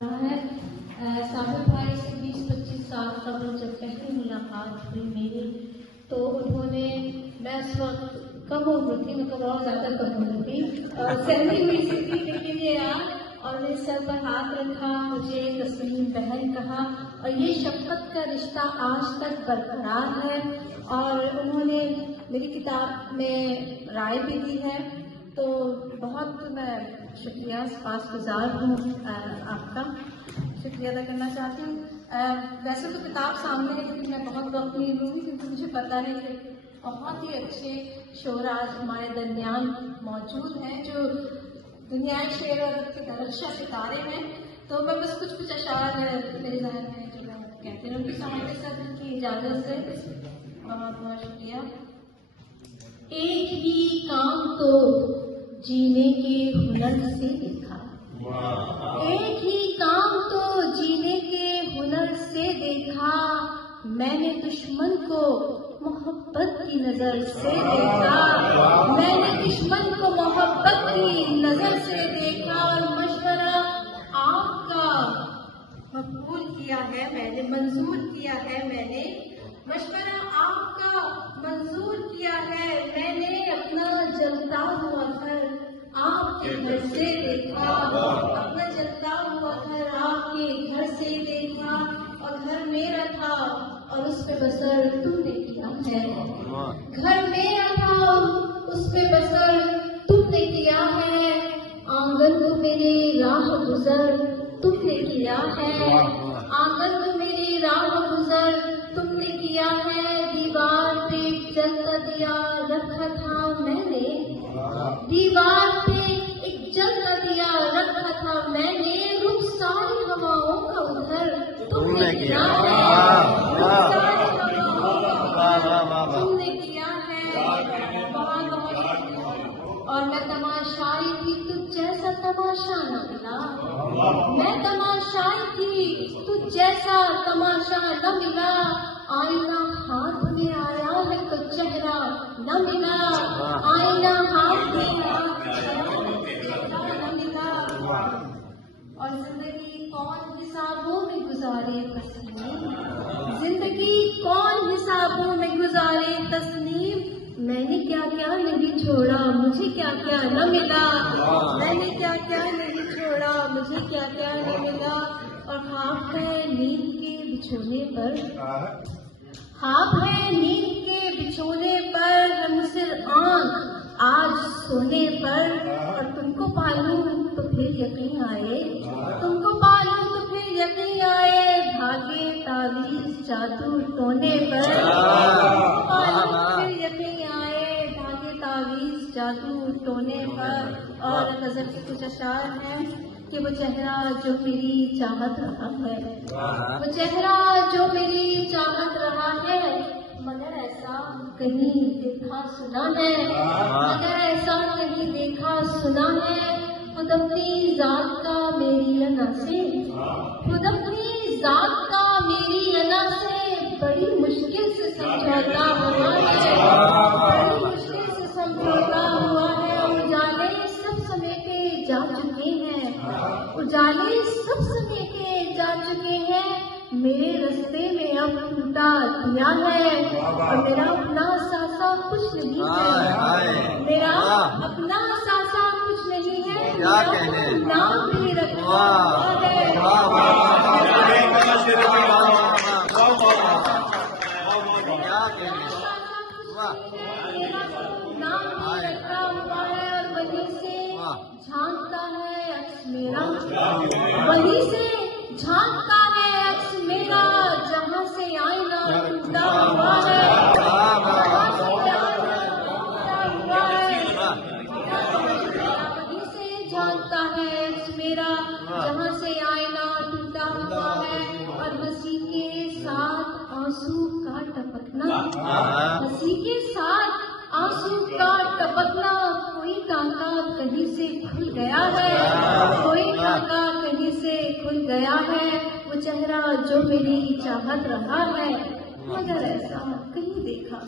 है साबिर भाई से 20-25 साल कबल जब पहली मुलाकात हुई मेरी, तो उन्होंने, मैं उस वक्त कम उम्र थी, मतलब और ज़्यादा कम उम्र थी, सहमी हुई सी थी, लेकिन ये और मेरे सर पर हाथ रखा, मुझे तस्लीम बहन कहा, और ये शफकत का रिश्ता आज तक बरकरार है। और उन्होंने मेरी किताब में राय भी दी है, तो बहुत मैं शुक्रिया पासगुजार हूँ, आपका शुक्रिया अदा करना चाहती हूँ। वैसे तो किताब सामने है, लेकिन मैं बहुत वक्त नहीं लूँगी, क्योंकि मुझे पता है कि बहुत ही अच्छे शोरा आज हमारे दरमियान मौजूद हैं, जो दुनिया शेर अदब के दरख्शा सितारे हैं। तो मैं बस कुछ अशार मेरे जहन में जो मैं कहती रहूँगी सामने सदर की इजाज़त से। बहुत बहुत शुक्रिया। एक ही काम तो जीने के हुनर से देखा, एक ही काम तो जीने के हुनर से देखा, मैंने दुश्मन को मोहब्बत की नजर से देखा, मैंने दुश्मन को मोहब्बत की नजर से देखा, और मशवरा आपका मकबूल किया है मैंने, मंजूर किया है मैंने, मशवरा आपका मंजूर किया है मैंने, अपना जलता हुआ घर आपके घर से देखा, अपना जलता हुआ घर आपके घर से देखा, और घर मेरा था और उस पे बसर तुमने किया है, घर मेरा था उस पे बसर तुमने किया है, आंगन को मेरे राह गुजर तुमने किया है, आंगन को मेरी राह गुजर तुमने किया है, दीवार पे जलता दिया रखा था मैंने, दीवार पे एक जलता दिया रखा था मैंने, रुख सारी हवाओं का उधर तुमने किया है, तुमने किया है। बहुत और मैं तमाशाई थी, तुझ जैसा तमाशा न मिला, मैं तमाशाई थी, तुझ जैसा तमाशा न मिला, आईना हाथ में आया है तो चेहरा न मिला, आईना हाथ में न मिला। और जिंदगी कौन हिसाबों में गुजारे तस्नीम, जिंदगी कौन हिसाबों में गुजारे तस्नीम, मैंने क्या क्या नहीं छोड़ा मुझे क्या क्या न मिला, मैंने क्या क्या नहीं छोड़ा मुझे क्या क्या नहीं मिला। और ख्वाब है नींद के बिछोने पर, ख्वाब है नींद के बिछोने पर, है मुसिर आँख आज सोने पर, और तुमको पालूं तो फिर यकीन आए, तुमको पालूं तो फिर यकीन आए, धागे तावीज जादू टोने पर, पालूं तो फिर यकीन आए, धागे तावीज जादू टोने पर। और नजर के कुछ अशार हैं कि वो चेहरा जो मेरी चाहत रहा है, वो चेहरा जो मेरी चाहत रहा है, मगर ऐसा कहीं देखा सुना है, मगर ऐसा कहीं देखा सुना है, खुद अपनी जात का मेरी अना से, खुद अपनी जात का मेरी अना से बड़ी मुश्किल से समझौता हुआ है, बड़ी मुश्किल से समझौता हुआ है। उजाले सब समेटे जा चुके हैं, उजाले सब समेटे जा चुके हैं, मेरे रास्ते में अब टूटा दिया है, और मेरा अपना सासा कुछ नहीं है, मेरा अपना सासा कुछ नहीं है, नाम भी रखा है, नाम भी रखा हुआ है, और वहीं से झांकता है अक्स मेरा, वहीं से झांकता है अक्स मेरा, जहाँ से आईना टूटा हुआ है, वहीं से झांकता है अक्स मेरा, जहाँ से आईना टूटा हुआ है, और हंसी के साथ आंसू का टपकना, हंसी के साथ आंसू का टपकना, कोई टांका कहीं से खुल गया है, कोई टांका कहीं से खुल गया है, वो चेहरा जो मेरी चाहत रहा है, मगर ऐसा कहीं देखा।